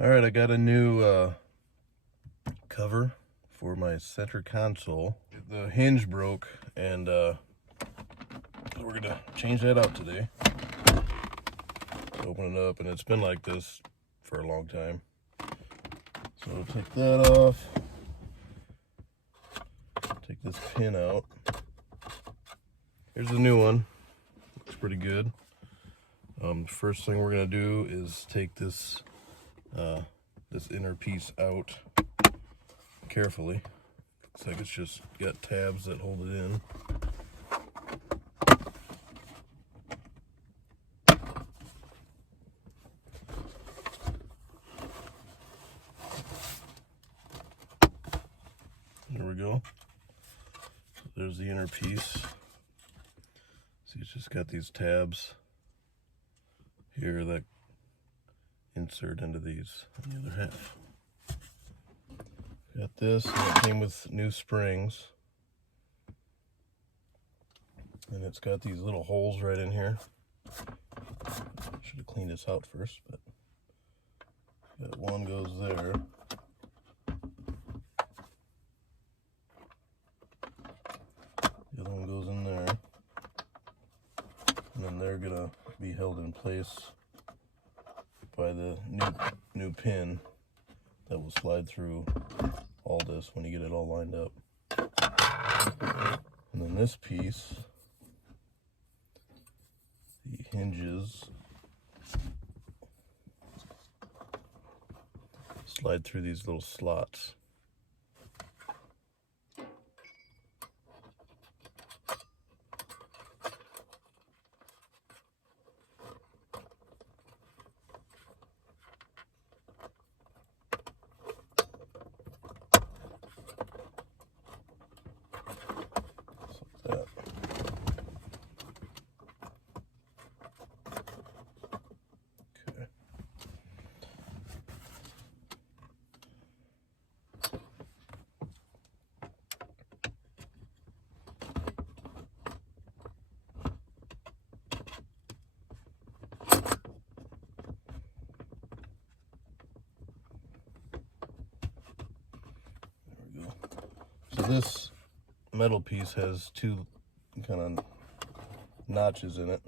All right, I got a new cover for my center console. The hinge broke, and so we're gonna change that out today. Open it up, and it's been like this for a long time. So we'll take that off. Take this pin out. Here's the new one. Looks pretty good. First thing we're gonna do is take this this inner piece out carefully. Looks like it's just got tabs that hold it in. There we go. So there's the inner piece. See, it's just got these tabs here that insert into these on the other half. Got this, and it came with new springs. And it's got these little holes right in here. Should have cleaned this out first, but got one goes there. The other one goes in there. And then they're gonna be held in place by the new pin that will slide through all this when you get it all lined up. And then this piece, the hinges slide through these little slots. That. Okay. There we go. So this metal piece has two kind of notches in it,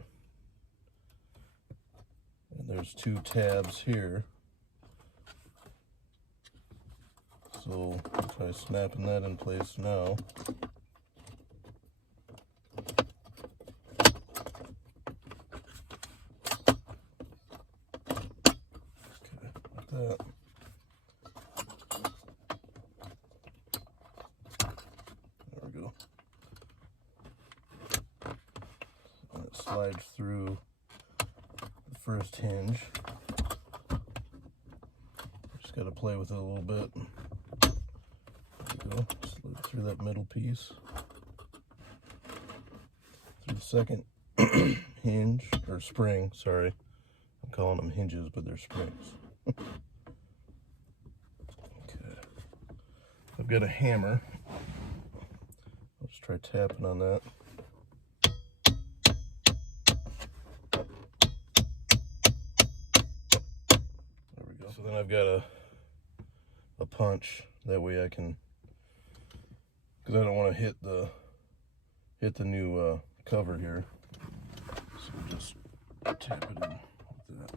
and there's two tabs here, so I'll try snapping that in place now. Okay, like that. And it slides through the first hinge. Just got to play with it a little bit. There we go. Slide through that middle piece. Through the second hinge, or spring, sorry. I'm calling them hinges, but they're springs. Okay. I've got a hammer. I'll just try tapping on that. There we go. So then I've got a punch. That way I can, because I don't want to hit the new cover here. So we'll just tap it in like that.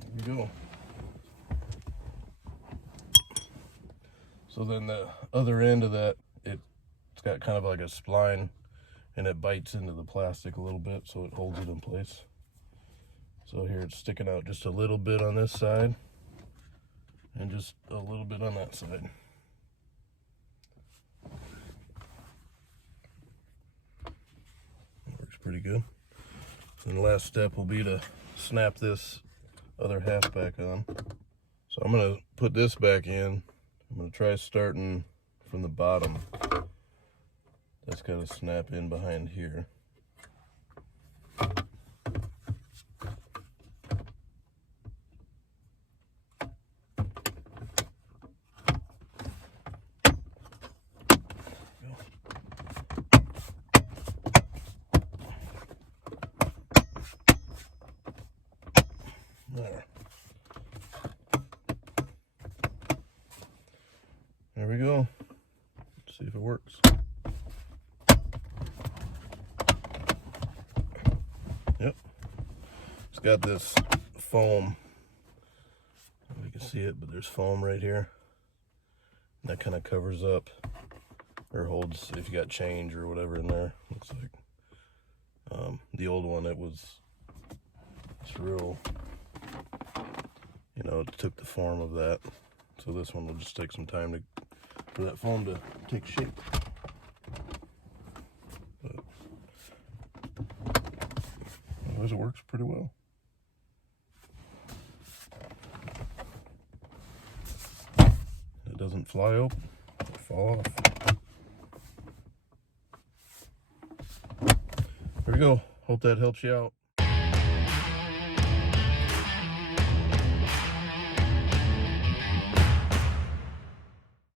There we go. So then the other end of that, it's got kind of like a spline, and it bites into the plastic a little bit, so it holds it in place. So here it's sticking out just a little bit on this side, and just a little bit on that side. Works pretty good. And the last step will be to snap this other half back on. So I'm gonna put this back in. I'm going to try starting from the bottom. That's got to snap in behind here. It's got this foam. I don't know if you can see it, but there's foam right here. And that kind of covers up or holds if you got change or whatever in there. Looks like the old one, it's real, you know, it took the form of that. So this one will just take some time for that foam to take shape. But otherwise it works pretty well. It doesn't fly open or fall off. There we go. Hope that helps you out.